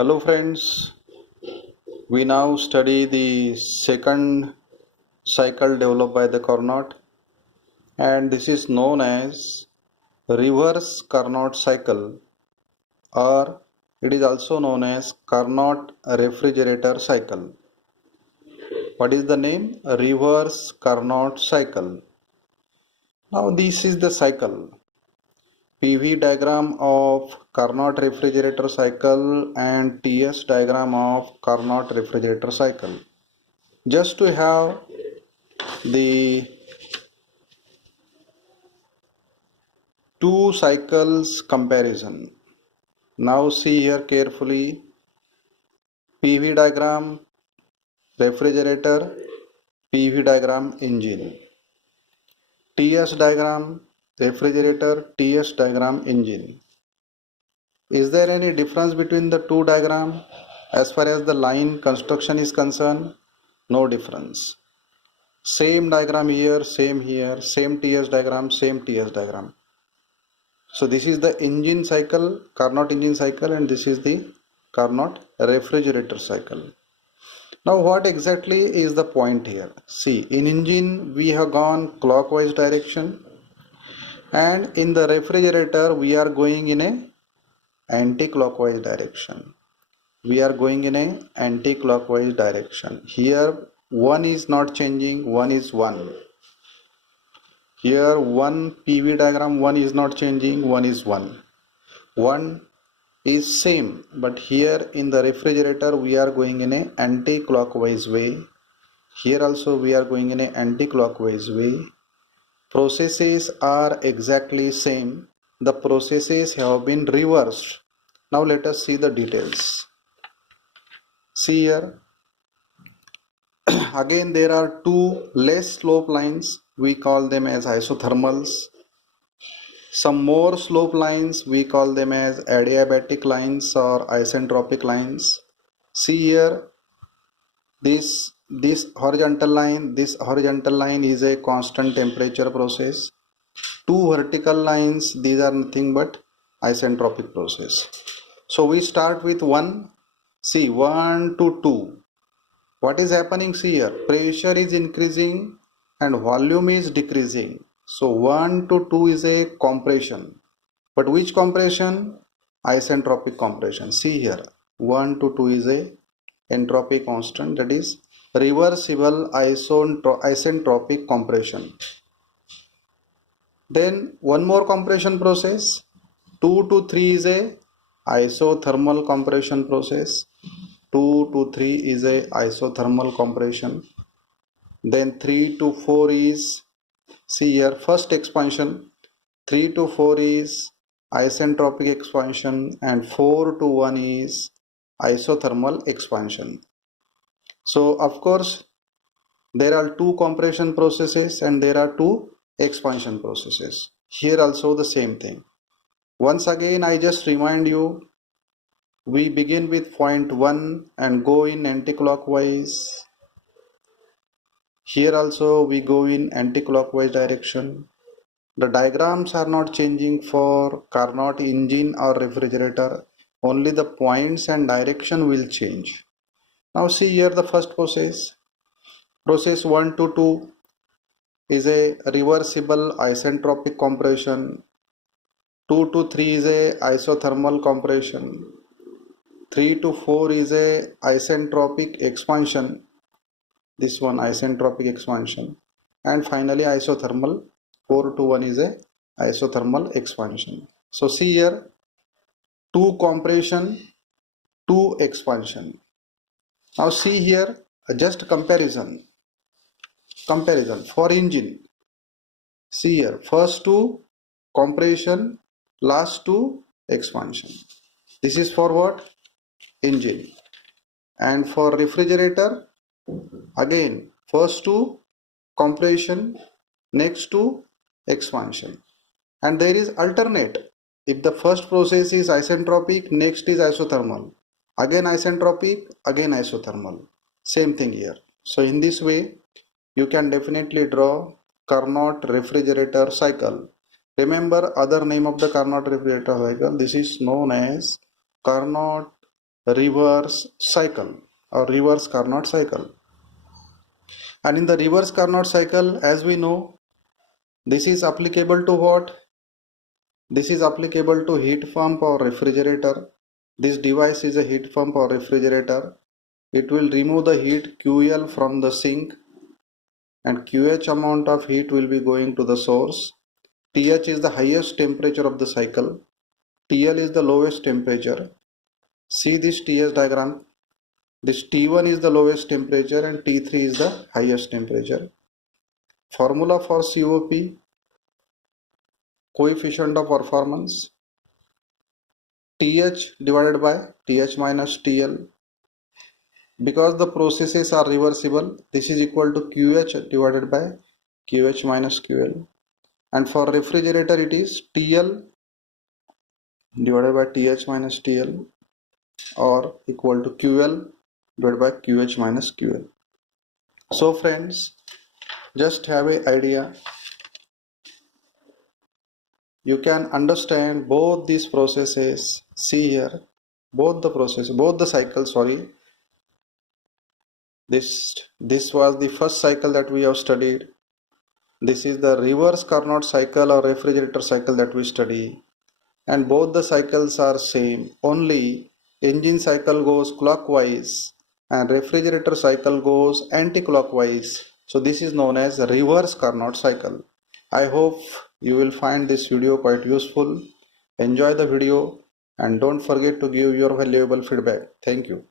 Hello friends, we now study the second cycle developed by the Carnot, and this is known as reverse Carnot cycle, or it is also known as Carnot refrigerator cycle. What is the name? Reverse Carnot cycle. Now this is the cycle. PV diagram of Carnot refrigerator cycle and TS diagram of Carnot refrigerator cycle. Just to have the two cycles comparison. Now see here carefully. PV diagram refrigerator, PV diagram engine. TS diagram refrigerator, TS diagram engine. Is there any difference between the two diagrams as far as the line construction is concerned? No difference. Same diagram here, same here, same TS diagram, same TS diagram. So this is the engine cycle, Carnot engine cycle, and this is the Carnot refrigerator cycle. Now what exactly is the point here? See, in engine we have gone clockwise direction, and in the refrigerator we are going in a anti-clockwise direction. We are going in a anti-clockwise direction. Here one is not changing, one is one. Here one PV diagram, one is not changing, one is one. One is same, but here in the refrigerator we are going in a anti-clockwise way. Here also we are going in a anti-clockwise way. Processes are exactly same. The processes have been reversed. Now let us see the details. See here. Again there are two less slope lines. We call them as isothermals. Some more slope lines, we call them as adiabatic lines or isentropic lines. See here, this horizontal line is a constant temperature process. Two vertical lines, these are nothing but isentropic process. So we start with 1, see 1 to 2. What is happening? See here, pressure is increasing and volume is decreasing. So 1 to 2 is a compression. But which compression? Isentropic compression. See here, 1 to 2 is a entropy constant, that is reversible isentropic compression. Then one more compression process, 2 to 3 is a isothermal compression process. 2 to 3 is a isothermal compression. Then 3 to 4 is, see here, first expansion. 3 to 4 is isentropic expansion and 4 to 1 is isothermal expansion. So of course there are two compression processes and there are two expansion processes. Here also the same thing. Once again I just remind you, we begin with point 1 and go in anti-clockwise. Here also we go in anti-clockwise direction. The diagrams are not changing for Carnot engine or refrigerator, only the points and direction will change. Now see here the first process. Process 1 to 2 is a reversible isentropic compression. 2 to 3 is a isothermal compression. 3 to 4 is a isentropic expansion. This one isentropic expansion. And finally isothermal. 4 to 1 is a isothermal expansion. So see here, 2 compression, 2 expansion. Now see here, just comparison for engine. See here, first 2 compression, last 2 expansion. This is for what? Engine. And for refrigerator, again first 2 compression, next 2 expansion. And there is alternate. If the first process is isentropic, next is isothermal, again isentropic, again isothermal. Same thing here. So in this way you can definitely draw Carnot refrigerator cycle. Remember other name of the Carnot refrigerator cycle, this is known as Carnot reverse cycle or reverse Carnot cycle. And in the reverse Carnot cycle, as we know, this is applicable to what? This is applicable to heat pump or refrigerator. This device is a heat pump or refrigerator. It will remove the heat QL from the sink, and QH amount of heat will be going to the source. TH is the highest temperature of the cycle. TL is the lowest temperature. See this TS diagram. This T1 is the lowest temperature and T3 is the highest temperature. Formula for COP, coefficient of performance, TH divided by TH minus TL. Because the processes are reversible, this is equal to QH divided by QH minus QL. And for refrigerator, it is TL divided by TH minus TL, or equal to QL divided by QH minus QL. So friends, just have an idea. You can understand both these processes. See here, both the cycles, sorry. This was the first cycle that we have studied. This is the reverse Carnot cycle or refrigerator cycle that we study. And both the cycles are same. Only engine cycle goes clockwise and refrigerator cycle goes anti-clockwise. So this is known as reverse Carnot cycle. I hope you will find this video quite useful. Enjoy the video and don't forget to give your valuable feedback. Thank you.